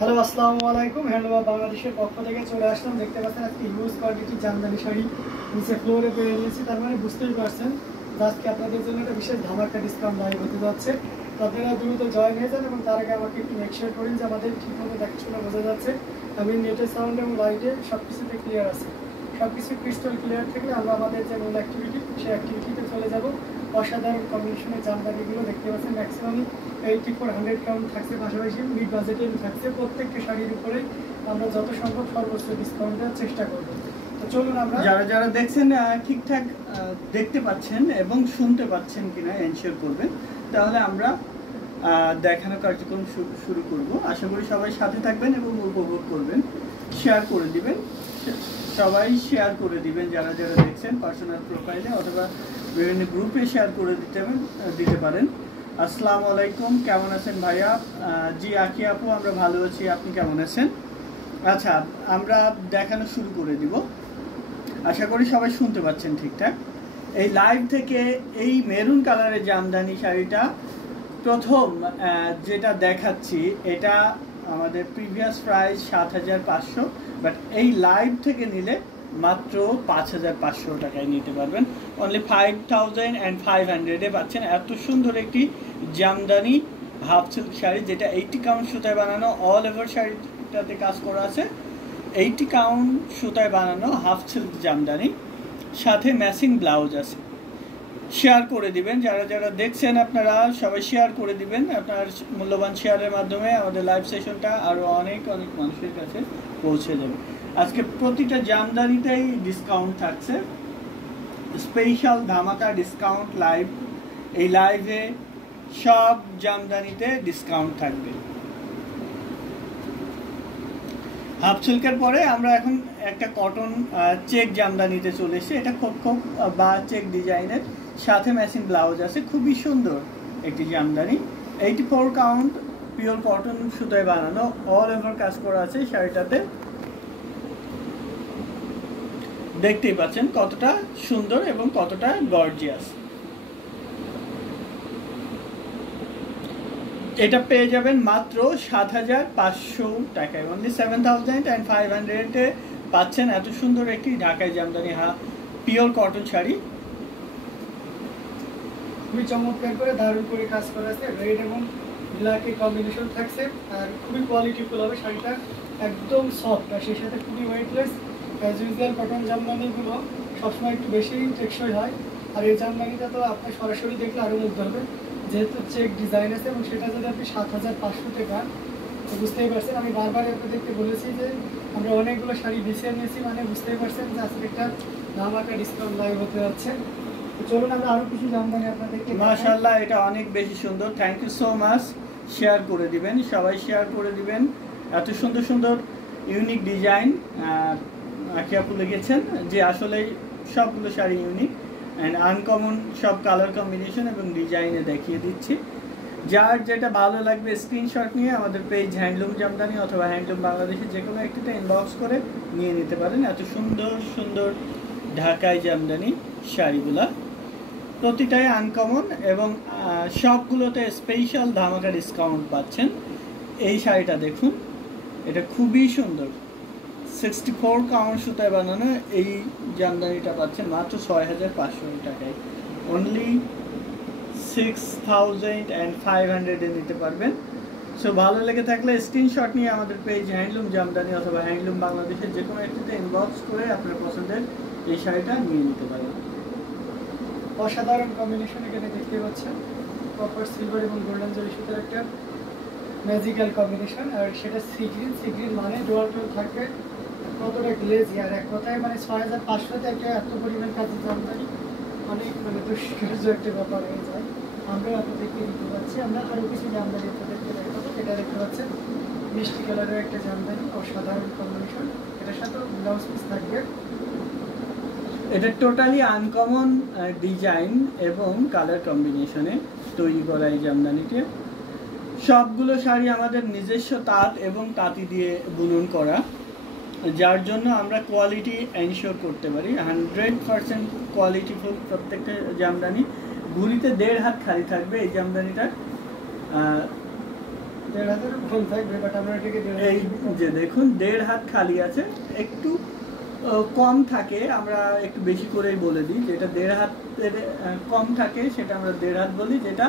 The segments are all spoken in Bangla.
হ্যালো আসসালামু আলাইকুম। হ্যান্ডলুম বাংলাদেশের পক্ষ থেকে চলে আসলাম। দেখতে পাচ্ছেন আজকে হিউজ কোয়ান্টিটির জামদানি শাড়ি নিচে ফ্লোরে পেয়ে নিয়েছি। তার মানে বুঝতেই পারছেন যে আজকে আপনাদের জন্য একটা বিশেষ ধামাকা ডিসকাউন্ট লাইভ হতে যাচ্ছে। তো আপনারা দ্রুত জয়েন হয়ে যান এবং তার আগে আমাকে একটু মেক শিওর করেন যে আমাদের ঠিকমতো দেখাশোনা বোঝা যাচ্ছে। আমি নেটের সাউন্ড এবং লাইটে সব কিছুতে ক্লিয়ার আছে। সব কিছু ক্রিস্টাল ক্লিয়ার থাকলে আমরা আমাদের যে মূল অ্যাক্টিভিটি সেই অ্যাক্টিভিটিতে চলে যাব। অসাধারণ কম্বিনেশনের জামদানিগুলো দেখতে পাচ্ছেন ম্যাক্সিমামই 80-100 কাউন্ট থাকছে, পাশাপাশি মিড বাজেটে থাকছে। প্রত্যেকটা শাড়ির উপরেই আমরা যত সম্ভব সর্বোচ্চ ডিসকাউন্ট দেওয়ার চেষ্টা করব। তো চলুন আমরা যারা দেখছেন ঠিকঠাক দেখতে পাচ্ছেন এবং শুনতে পাচ্ছেন কিনা এনশিওর করবেন, তাহলে আমরা দেখানো কার্যক্রম শুরু করব। আশা করি সবাই সাথে থাকবেন এবং উপভোগ করবেন। শেয়ার করে দিবেন, সবাই শেয়ার করে দিবেন। যারা দেখছেন পার্সোনাল প্রোফাইলে অথবা বিভিন্ন গ্রুপে শেয়ার করে দিতে পারেন। আসসালামু আলাইকুম, কেমন আছেন ভাইয়া? জি আকি আপু, আমরা ভালো আছি। আপনি কেমন আছেন? আচ্ছা, আমরা দেখানো শুরু করে দিব। আশা করি সবাই শুনতে পাচ্ছেন ঠিকঠাক। এই লাইভ থেকে এই মেরুন কালারের জামদানি শাড়িটা প্রথম যেটা দেখাচ্ছি, এটা আমাদের প্রিভিয়াস প্রাইস ৭৫০০, বাট এই লাইভ থেকে নিলে মাত্র ৫৫০০ টাকায় নিতে পারবেন। অনলি 5500 পাচ্ছেন এত সুন্দর একটি জামদানি হাফ সিল্ক শাড়ি, যেটা 80 কাউন্ট সুতায় বানানো। অল ওভার শাড়িটাতে কাজ করা আছে। 80 কাউন্ট সুতায় বানানো হাফ সিল্ক জামদানি, সাথে ম্যাচিং ব্লাউজ আছে। শেয়ার করে দিবেন, যারা দেখছেন আপনারা সবাই শেয়ার করে দিবেন। আপনার মূল্যবান শেয়ারের মাধ্যমে আমাদের লাইভ সেশনটা আরও অনেক মানুষের কাছে পৌঁছে যাবে। আজকে প্রতিটা জামদানিতেই ডিসকাউন্ট থাকছে, স্পেশাল ধামাকা ডিসকাউন্ট লাইভ। এই লাইভে সব জামদানিতে ডিসকাউন্ট থাকবে। হাফ সিল্কের পরে আমরা এখন একটা কটন চেক জামদানিতে চলে এসেছি। এটা খোপ বা চেক ডিজাইনের, সাথে ম্যাচিং ব্লাউজ আছে। খুবই সুন্দর একটি জামদানি। 84 কাউন্ট পিওর কটন সুতায় বানানো, অল ওভার কাজ করা আছে শাড়িটাতে। দেখতেই পাচ্ছেন কতটা সুন্দর এবং কতটা গর্জিয়াস। এটা পেয়ে যাবেন মাত্র ৭৫০০ টাকায়। অনলি 7500 পাচ্ছেন এত সুন্দর একটি ঢাকাই জামদানি পিওর কটন শাড়ি। খুবই চমৎকার করে দারুণ করে কাজ করা আছে। রেড এবং ব্ল্যাকের কম্বিনেশন থাকছে আর খুবই কোয়ালিটিফুল হবে শাড়িটা। একদম সফট আর সেই সাথে খুবই ওয়েটলেস। অ্যাজ ইউজুয়াল কটন জামদানিগুলো সবসময় একটু বেশি টেকসই হয়, আর এই জামদানিটা তো আপনি সরাসরি দেখলে আরও মুগ্ধ হবে, যেহেতু চেক ডিজাইন আছে এবং সেটা যদি আপনি ৭৫০০ টাকা, তো বুঝতেই পারছেন। আমি বারবার আপনাদেরকে বলেছি যে আমরা অনেকগুলো শাড়ি বেছে নিয়েছি, মানে বুঝতেই পারছেন যে আজকে একটা ধামাকা ডিসকাউন্ট লাইভ হতে যাচ্ছে। তো চলুন আমরা আরও কিছু জামদানি আপনাদেরকে। মাশাআল্লাহ, এটা অনেক বেশি সুন্দর। Thank you so much. Share করে দিবেন, সবাই শেয়ার করে দিবেন। এত সুন্দর সুন্দর ইউনিক ডিজাইন আকি আপু লিখেছেন, যে আসলে সবগুলো শাড়ি ইউনিক অ্যান্ড আনকমন, সব কালার কম্বিনেশন এবং ডিজাইনে দেখিয়ে দিচ্ছি। যার যেটা ভালো লাগবে স্ক্রিনশট নিয়ে আমাদের পেজ হ্যান্ডলুম জামদানি অথবা হ্যান্ডলুম বাংলাদেশে যে কোনো একটিতে ইনবক্স করে নিয়ে নিতে পারেন। এত সুন্দর সুন্দর ঢাকাই জামদানি শাড়িগুলা প্রতিটাই আনকমন এবং সবগুলোতে স্পেশাল ধামাকা ডিসকাউন্ট পাচ্ছেন। এই শাড়িটা দেখুন, এটা খুবই সুন্দর। 64 কাউন্ট সুতায় বানানো এই জামদানিটা পাচ্ছেন মাত্র ৬৫০০ টাকায়। অনলি 6500 নিতে পারবেন। সো ভালো লেগে থাকলে স্ক্রিনশট নিয়ে আমাদের পেজ হ্যান্ডলুম জামদানি অথবা হ্যান্ডলুম বাংলাদেশের যে কোনো একটিতে ইনবক্স করে আপনার পছন্দের এই শাড়িটা নিয়ে নিতে পারেন। অসাধারণ কম্বিনেশন এখানে দেখতে পাচ্ছেন। কপার সিলভার এবং গোল্ডেন জরি সুতার একটা ম্যাজিক্যাল কম্বিনেশন, আর সেটা সি গ্রিন মানে ডোয়াল টোল থাকবে। কতটা গ্লেজি, আর এক কথায় মানে ৬৫০০ একটা এত পরিমাণ কাজের জামদানি অনেক দুষ্কার্য একটা ব্যাপার হয়ে যায়। আমরা আপনাদেরকে দিতে পারছি। আমরা আরও কিছু জামদানি আপনাদেরকে দেখাবো। এটা দেখতে পাচ্ছেন মিষ্টি কালারের একটা জামদানি, অসাধারণ কম্বিনেশন। এটার সাথেও ব্লাউজ পিস থাকবে। এটা টোটালি আনকমন ডিজাইন এবং কালার কম্বিনেশনে তৈরি করা এই জামদানিতে। সবগুলো শাড়ি আমাদের নিজস্ব তাঁত এবং তাঁতি দিয়ে বুনন করা, যার জন্য আমরা কোয়ালিটি এনশিওর করতে পারি। 100% কোয়ালিটিফুল প্রত্যেকটা জামদানি। ঘুরিতে 1.5 হাত খালি থাকবে এই জামদানিটার। 1.5 কম থাকবে, বাট আমরা এটাকে এই যে দেখুন 1.5 হাত খালি আছে, একটু কম থাকে, আমরা একটু বেশি করেই বলে দিই, যেটা 1.5 হাতের কম থাকে সেটা আমরা 1.5 হাত বলি, যেটা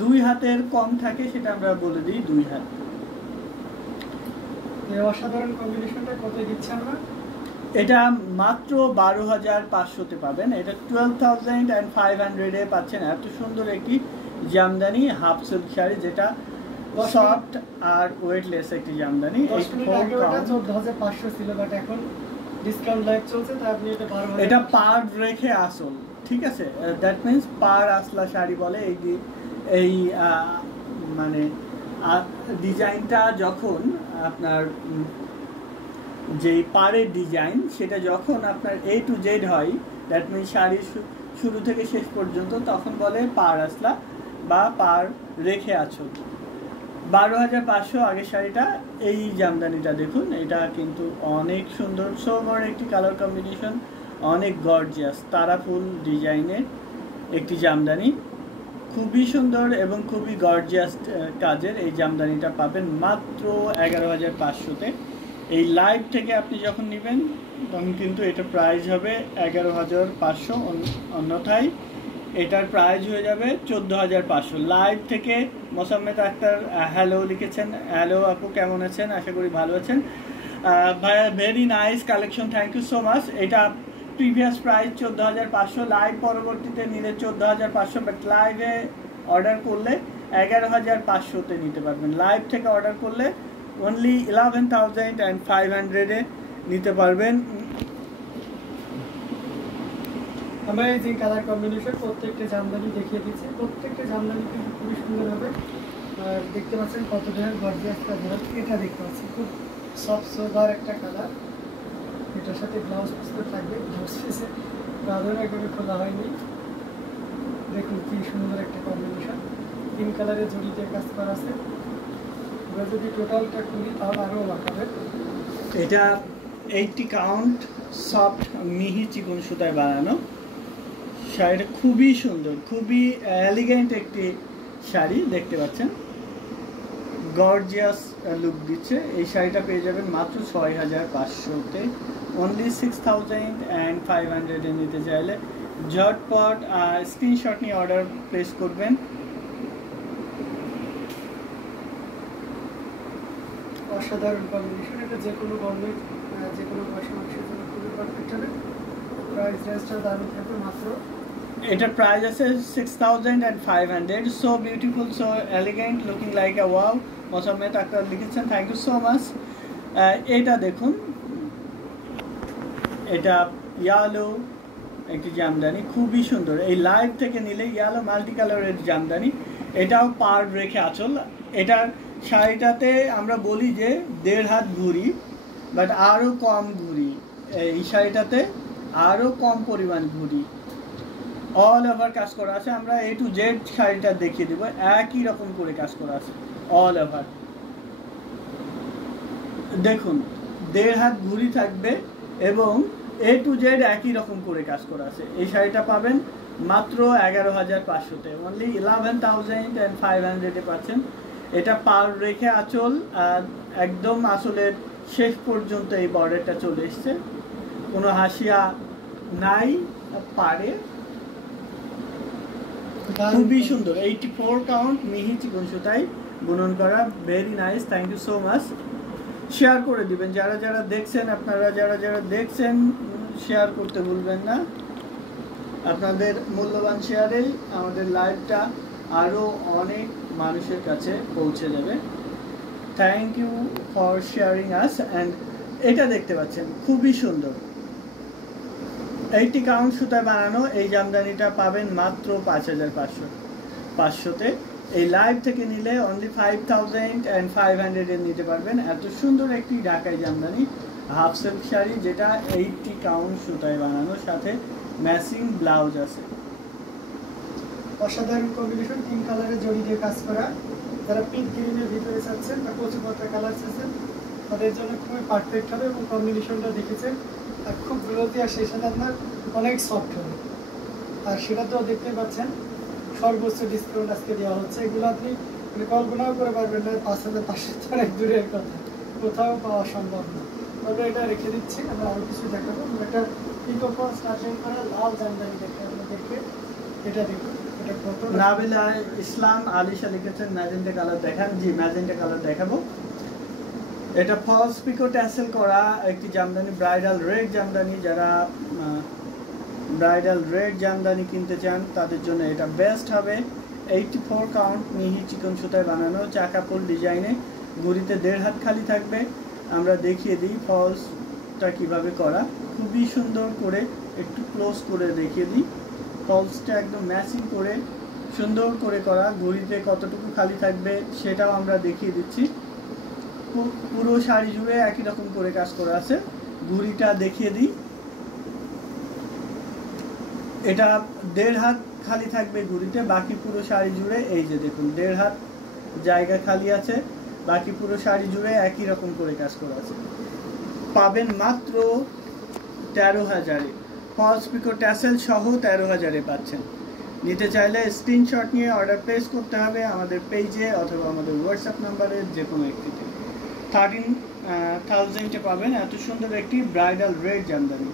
2 হাতের কম থাকে সেটা আমরা বলে দিই 2 হাত। এই অসাধারণ কম্বিনেশনটা কত দিচ্ছি আমরা? এটা মাত্র 12,500-তে পাবেন। এটা 12,500-এ পাচ্ছেন এত সুন্দর একটি জামদানি হাফ সিল্ক শাড়ি, যেটা সফট আর ওয়েটলেস একটি জামদানি। 10 মিনিট আগে ওটা 14,500 ছিল, বাট এখন ডিসকাউন্ট লাইভ চলছে, তাই আপনি এটা 12,000। এটা পার রেখে আসল, ঠিক আছে, দ্যাট মিন্স পার আসলা শাড়ি বলে। এই মানে ডিজাইনটা যখন আপনার যে পাড়ের ডিজাইন, সেটা যখন আপনার A to Z হয়, দ্যাট মিনস শাড়ির শুরু থেকে শেষ পর্যন্ত, তখন বলে পাড় আসলা বা পাড় রেখে আছো। 12,500 আগের শাড়িটা। এই জামদানিটা দেখুন, এটা কিন্তু অনেক সুন্দর, সোবর একটি কালার কম্বিনেশন, অনেক গর্জিয়াস তারাফুল ডিজাইনের একটি জামদানি, খুবই সুন্দর এবং খুবই গর্জিয়াস কাজের। এই জামদানিটা পাবেন মাত্র 11,500-তে। এই লাইভ থেকে আপনি যখন নেবেন তখন কিন্তু এটার প্রাইস হবে 11,500, অন্যথায় এটার প্রাইস হয়ে যাবে 14,500। লাইভ থেকে মোসাম্মেদ আক্তার হ্যালো লিখেছেন। হ্যালো আপু, কেমন আছেন? আশা করি ভালো আছেন। ভাইয়া very nice collection, thank you so much. এটা প্রিভিয়াস প্রাইস 14,500, লাইভ পরবর্তীতে নিলে 14,500, বাট লাইভে অর্ডার করলে 11,500-তে নিতে পারবেন। লাইভ থেকে অর্ডার করলে অনলি 11,500-এ নিতে পারবেন। আমরা এই যে কালার কম্বিনেশন প্রত্যেকটা জামদানি দেখিয়ে দিচ্ছি, প্রত্যেকটা জামদানি কিন্তু খুবই সুন্দর হবে। আর দেখতে পাচ্ছেন কত ধরনের গর্জিয়াস কাজ হবে। এটা দেখতে পাচ্ছি খুব সফট সোবার একটা কালার, এটার সাথে ব্লাউজ পিসও থাকবে। ব্লাউজ পিসে গাদর একবারে খোলা হয়নি, দেখুন কি সুন্দর একটা কম্বিনেশন। 3 কালারের জড়িতে কাজ করা আছে। এবার যদি টোটালটা খুলি তাহলে আরও অবাক হবে। এটা 80 কাউন্ট সফট মিহি চিকন সুতায় বানানো শাড়িটা, খুবই সুন্দর, খুবই এলিগেন্ট একটি শাড়ি, দেখতে পাচ্ছেন গর্জিয়াস লুক দিচ্ছে। এই শাড়িটা পেয়ে যাবেন মাত্র 6,500-তে, অনলি 6,500-এ নিতে চাইলে ঝটপট স্ক্রিনশট নিয়ে অর্ডার প্লেস করবেন। অসাধারণ কম্বিনেশন, এটা যে কোনো গরমে যে কোনো বয়সী মানুষের জন্য খুবই পারফেক্ট হবে। প্রাইস রেঞ্জটা দামি থাকবে মাত্র, এটার প্রাইস আছে 6,500। So beautiful, so elegant, looking like a wow. Mosammed Akter লিখেছেন, থ্যাংক ইউ সো মাচ। এটা দেখুন, এটা ইয়ালো একটি জামদানি, খুবই সুন্দর। এই লাইভ থেকে নিলে ইয়ালো মাল্টি কালারের জামদানি, এটাও পার রেখে আঁচল। এটার শাড়িটাতে আমরা বলি যে 1.5 হাত ঘুরি, বাট আরও কম ঘুরি। এই শাড়িটাতে আরও কম পরিমাণ ঘুরি, অল ওভার কাজ করা আছে। আমরা A to Z শাড়িটা দেখিয়ে দেবো, একই রকম করে কাজ করা আছে অল ওভার। দেখুন 1.5 হাত ঘুরি থাকবে এবং A to Z একই রকম করে কাজ করা আছে। এই শাড়িটা পাবেন মাত্র 11,500-তে, অনলি 11,500-এ পাচ্ছেন। এটা পার রেখে আঁচল, আর একদম আসলের শেষ পর্যন্ত এই বর্ডারটা চলে এসছে, কোনো হাসিয়া নাই পারে। খুবই সুন্দর, 84 কাউন্ট মিহি চিকন সুতায় বুনন করা, very nice, thank you so much. Share করে দিবেন যারা যারা দেখছেন, আপনারা যারা যারা দেখছেন শেয়ার করতে ভুলবেন না। আপনাদের মূল্যবান শেয়ারেই আমাদের লাইভটা আরও অনেক মানুষের কাছে পৌঁছে যাবে। Thank you for sharing us. And এটা দেখতে পাচ্ছেন খুবই সুন্দর, 80 কাউন্ট সুতায় বানানো এই জামদানিটা পাবেন মাত্র 5,500-তে। এই লাইভ থেকে নিলে অনলি 5,500-এ নিতে পারবেন। এত সুন্দর একটি ঢাকাই জামদানি হাফ সিল্ক শাড়ি, যেটা 80 কাউন্ট সুতায় বানানো, সাথে ম্যাচিং ব্লাউজ আছে। অসাধারণ কম্বিনেশন, 3 কালারের জড়ি দিয়ে কাজ করা। যারা পিঙ্ক গ্রিনের ভিতরে চাচ্ছেন বা কচু পাতা কালার চাচ্ছেন তাদের জন্য খুবই পারফেক্ট হবে। এবং কম্বিনেশনটা দেখেছেন আর খুব গ্লোজি, আর সেই সাথে আপনার অনেক সফট হবে। আর সেটা তো দেখতে পাচ্ছেন সর্বোচ্চ ডিসকাউন্ট আজকে দেওয়া হচ্ছে। এগুলো আপনি মানে কল্পনাও করে পারবেন না, 5,500 তো অনেক দূরের কথা, কোথাও পাওয়া সম্ভব না। তবে এটা রেখে দিচ্ছি, আমরা আরও কিছু দেখাবো। আমরা একটা পিকো ফল স্টার্টিং করা লাল জামদানি দেখে আপনাদেরকে এটা দেখুন, এটা কত নাবিলা ইসলাম আলিশা লিখেছেন ম্যাজেন্টা কালার দেখান। জি, ম্যাজেন্টা কালার দেখাবো। এটা ফলস পিকো ট্যাসেল করা একটি জামদানি, ব্রাইডাল রেড জামদানি। যারা ব্রাইডাল রেড জামদানি কিনতে চান তাদের জন্য এটা বেস্ট হবে। 84 কাউন্ট মিহি চিকন সুতায় বানানো, চাকা ফুল ডিজাইনে, ঘুড়িতে 1.5 হাত খালি থাকবে। আমরা দেখিয়ে দিই ফলসটা কিভাবে করা, খুবই সুন্দর করে একটু ক্লোজ করে দেখিয়ে দিই। ফলসটা একদম ম্যাচিং করে সুন্দর করে করা, ঘুড়িতে কতটুকু খালি থাকবে সেটাও আমরা দেখিয়ে দিচ্ছি। পুরো শাড়ি জুড়ে একই রকম করে কাজ করা আছে। ঘুড়িটা দেখিয়ে দিই, এটা 1.5 হাত খালি থাকবে ঘুড়িতে, বাকি পুরো শাড়ি জুড়ে এই যে দেখুন 1.5 হাত জায়গা খালি আছে, বাকি পুরো শাড়ি জুড়ে একই রকম করে কাজ করা আছে। পাবেন মাত্র 13,000-এ, ফলস পিকো ট্যাসেল সহ 13,000-এ পাচ্ছেন। নিতে চাইলে স্ক্রিনশট নিয়ে অর্ডার প্লেস করতে হবে আমাদের পেজে অথবা আমাদের হোয়াটসঅ্যাপ নাম্বারের যে কোনো একটিতে। 13,000-এ পাবেন এত সুন্দর একটি ব্রাইডাল রেড জামদানি।